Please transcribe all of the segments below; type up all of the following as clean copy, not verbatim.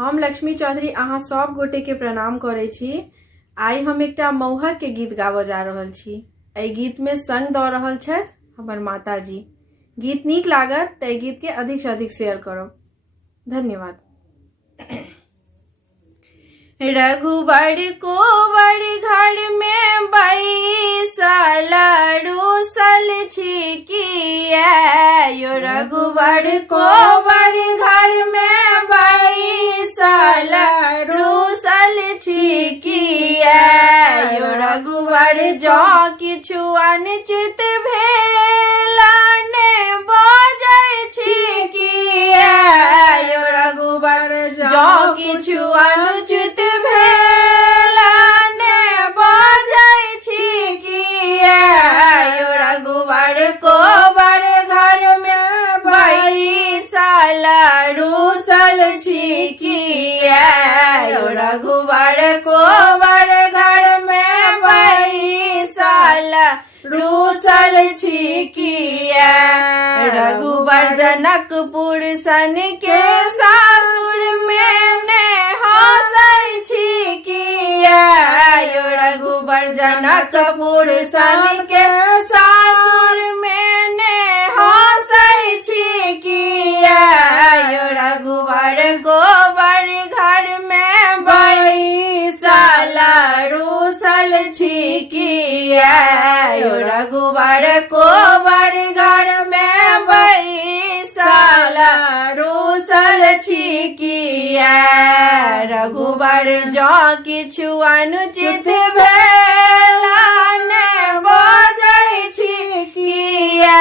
हम लक्ष्मी चौधरी अहाँ सब गोटे के प्रणाम करे छी। आई हम एकटा मौहक के गीत गाबऽ जा रहल छी। एहि गीत में संग दऽ रहल छथि हमर माता जी। गीत नीक लागत तऽ गीत के अधिक से अधिक शेयर करो। धन्यवाद। रघुबर को बड़ घर में बैसल रूसल छिकिया यो रघुबर को बड़ घर में बैसल रूसल छिकिया यो रघुबर जो किछु अनुचित भेला ने बजै छिकिया यो रघुबर जो किछु अनुचित भेला ने बजै छिकिया यो रघुबर को बड़ घर में बैसल रूसल छिकिया यो रघुबर को बड़ घर में बैसल रूसल छिकिया रघुबर जनकपुर सन के सासुर में ने हंसै छिकिया यो रघुबर जनकपुर सन के सासुर में ने हंसै छिकिया यो रघुबर गोबर घर में बैसल रूसल छिकिया यो रघुबर गोबर घर में बैसल रूसल छिकिया रघुबर जो किछु अनुचित भेला ने बजै छिकिया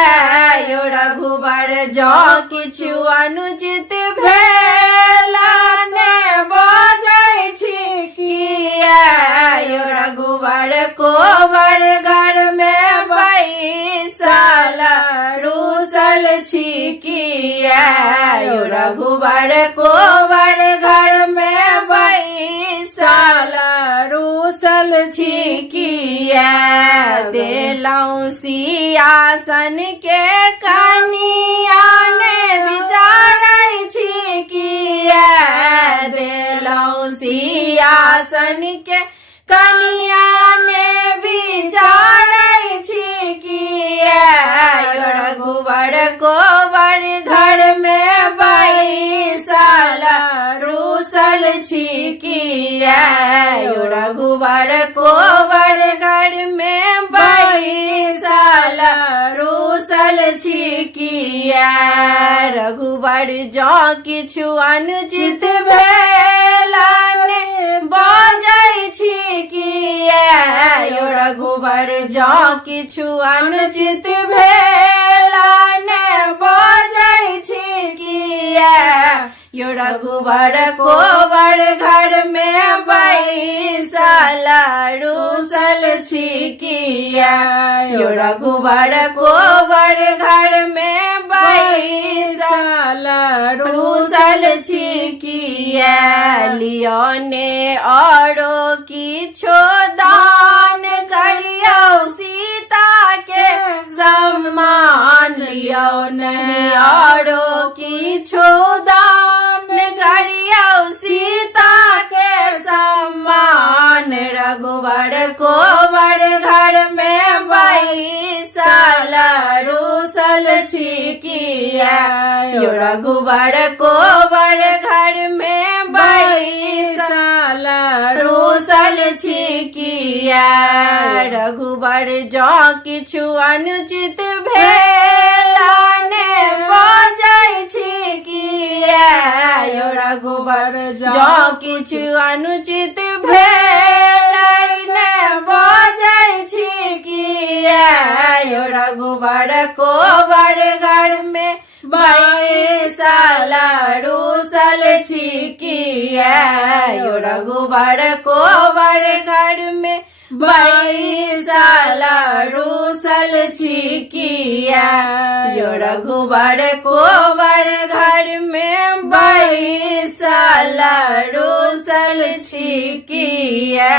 यो रघुबर जो किछु अनुचित भेला ने बजै छिकिया यो रघुबर को बड़ घर में बैसल रूसल छिकिया यो रघुबर को बड़ घर में बैसल रूसल छिकिया देलौं सिंहासन के कनिया ने विचारै छिकिया देलौं सिंहासन के कनिया ने विचारै छिकिया यो रघुबर को बड़ घर में बैसल रूसल छिकिया यो रघुबर को बड़ घर में बैसल रूसल छिकिया रघुबर जो किछु अनुचित भेला ने बजै छिकिया यो रघुबर जो किछु अनुचित भेला ने बजै छिकिया यो रघुबर को बड़ घर में बैसल रूसल छिकिया यो रघुबर को बड़ घर में बैसल रूसल छिकिया लियो ने औरो किछो दान करियो सीता के सम्मान लियो नहीं औरो किछो दान करियो सीता के सम्मान रघुबर को बड़ घर में बैसल रूसल छिकिया यो रघुबर को बड़ घर में बैसल रूसल छिकिया रघुबर जो किछु अनुचित भेला ने बजै छिकिया यो रघुबर जो किछु अनुचित भेला ने बजै छिकिया यो रघुबर को बड़ घर में बैसल रूसल छिकिया यो रघुबर को बड़ घर में बैसल रूसल छिकिया यो रघुबर को बड़ घर में बैसल रूसल छिकिया।